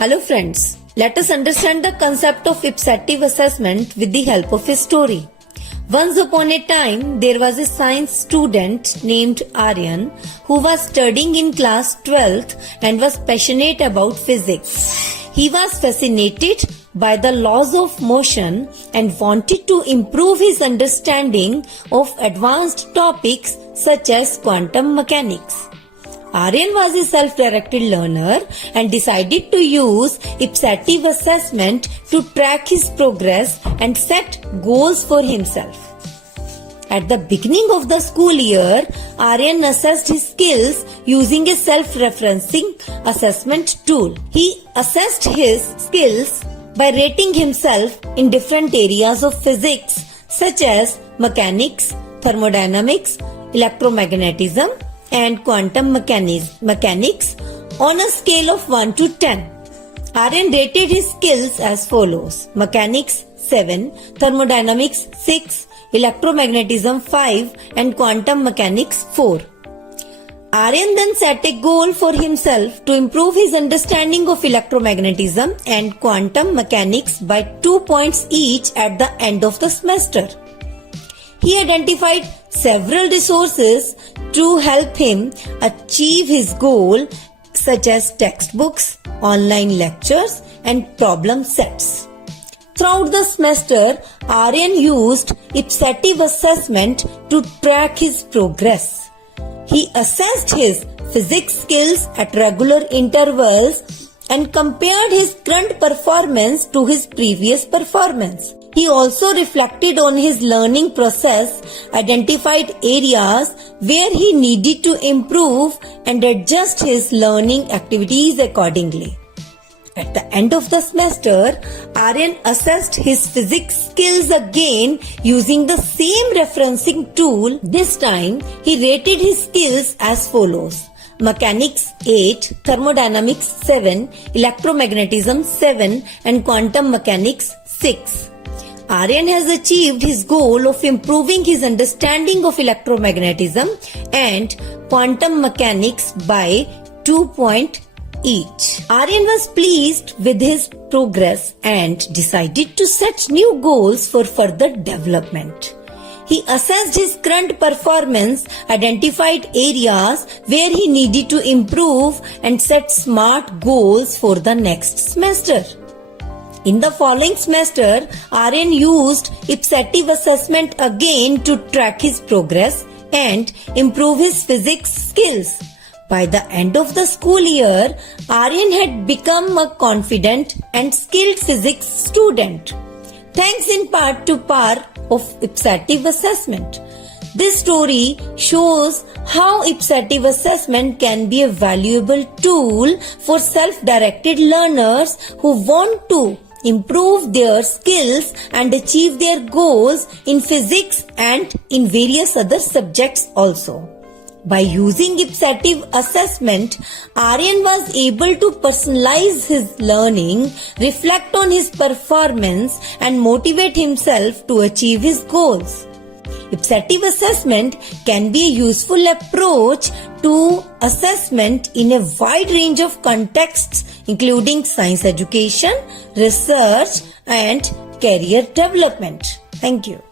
Hello friends, let us understand the concept of ipsative assessment with the help of a story. Once upon a time, there was a science student named Aryan who was studying in class 12th and was passionate about physics. He was fascinated by the laws of motion and wanted to improve his understanding of advanced topics such as quantum mechanics. Aryan was a self-directed learner and decided to use ipsative assessment to track his progress and set goals for himself. At the beginning of the school year, Aryan assessed his skills using a self-referencing assessment tool. He assessed his skills by rating himself in different areas of physics such as mechanics, thermodynamics, electromagnetism, and quantum mechanics on a scale of 1 to 10. Aryan rated his skills as follows: mechanics 7, thermodynamics 6, electromagnetism 5, and quantum mechanics 4. Aryan then set a goal for himself to improve his understanding of electromagnetism and quantum mechanics by 2 points each at the end of the semester. He identified several resources to help him achieve his goal, such as textbooks, online lectures, and problem sets. Throughout the semester, Aryan used ipsative assessment to track his progress. He assessed his physics skills at regular intervals and compared his current performance to his previous performance. He also reflected on his learning process, identified areas where he needed to improve, and adjust his learning activities accordingly. At the end of the semester, Aryan assessed his physics skills again using the same referencing tool. This time, he rated his skills as follows: mechanics 8, thermodynamics 7, electromagnetism 7, and quantum mechanics 6. Aryan has achieved his goal of improving his understanding of electromagnetism and quantum mechanics by 2 points each. Aryan was pleased with his progress and decided to set new goals for further development. He assessed his current performance, identified areas where he needed to improve, and set SMART goals for the next semester. In the following semester, Aryan used ipsative assessment again to track his progress and improve his physics skills. By the end of the school year, Aryan had become a confident and skilled physics student, thanks in part to power of ipsative assessment. This story shows how ipsative assessment can be a valuable tool for self-directed learners who want to improve their skills and achieve their goals in physics and in various other subjects also. By using ipsative assessment, Aryan was able to personalize his learning, reflect on his performance, and motivate himself to achieve his goals. Ipsative assessment can be a useful approach to assessment in a wide range of contexts, including science education, research, and career development. Thank you.